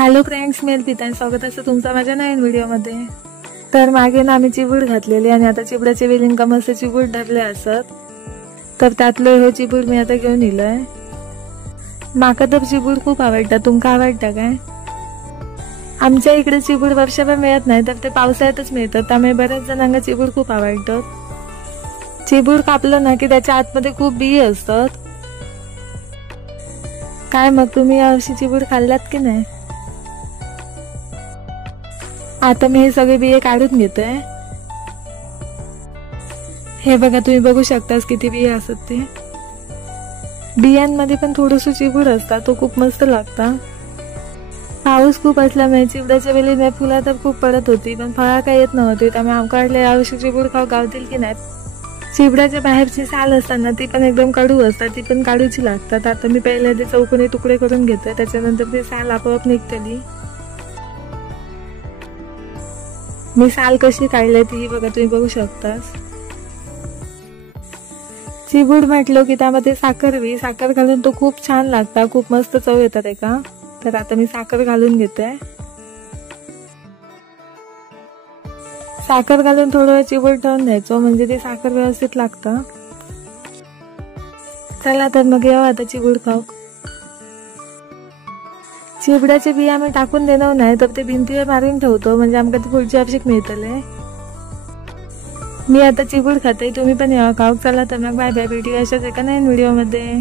Hello friends, मी अर्पिता, स्वागत आहे तुमचं माझ्या नवीन व्हिडिओमध्ये। तर मागे ना आम्ही चिबूड घातलेली आणि आता चिबडाचे वेलिंग का मस्त चिबूड धरले असत, तर त्यातले हो चिबूड मी आता घेऊन इलोय। माका तर चिबूड खूप आवडतं, तुमका आवडतं काय? आमच्या इकडे चिबूड वर्षभर मिळत नाही, तर ते पावसाळ्यातच मिळतात, त्यामुळे बऱ्याच जणांना चिबूड खूप आवडतं। चिबूड कापलं ना की त्याच्या आतमध्ये खूप बिये असतात। काय मग तुम्ही यावर्षी चिबूड खाल्लात की नाही? आता मी हे सगळे बिये काढून घेतोय। हे बघा, तुम्ही बघू शकतास किती बिये असतात ते। बियांमध्ये पण थोडंसं चिबूड असतात, तो खूप मस्त लागता। पाऊस खूप असल्यामुळे चिबडाच्या वेली फुला तर खूप पडत होती, पण फळा काय येत नव्हती, त्यामुळे आमका वाटलं यावर्षी चिबूड खाऊ गावतील की नाही। चिबडाच्या बाहेरची साल असताना ती पण एकदम कडू असतात, ती पण काढूची लागतात। आता मी पहिले ते चौकोनी तुकडे करून घेतोय, त्याच्यानंतर ती साल आपोआप निघतली। मी साल कशी काढली ती बघा, तुम्ही बघू शकतास। चिबूड म्हटलो की त्यामध्ये साखर घालून तो खूप छान लागता, खूप मस्त चव येतात एका। तर आता मी साखर घालून घेते। साखर घालून थोडं वेळ चिबूड ठेवून द्यायचो, म्हणजे ते साखर व्यवस्थित लागतं। चला तर मग येऊ आता चिबूड खाऊ। चिबडाचे बिया आम्ही टाकून देणार नाही, तर ते भिंतीवर मारून ठेवतो, म्हणजे आमका ते पुढच्या वर्षीक मिळतले। मी आता चिबूड खाते, तुम्ही पण या खाऊ। चला तर मग बाय बाय, भेटूया अशाच एका नवीन व्हिडिओमध्ये।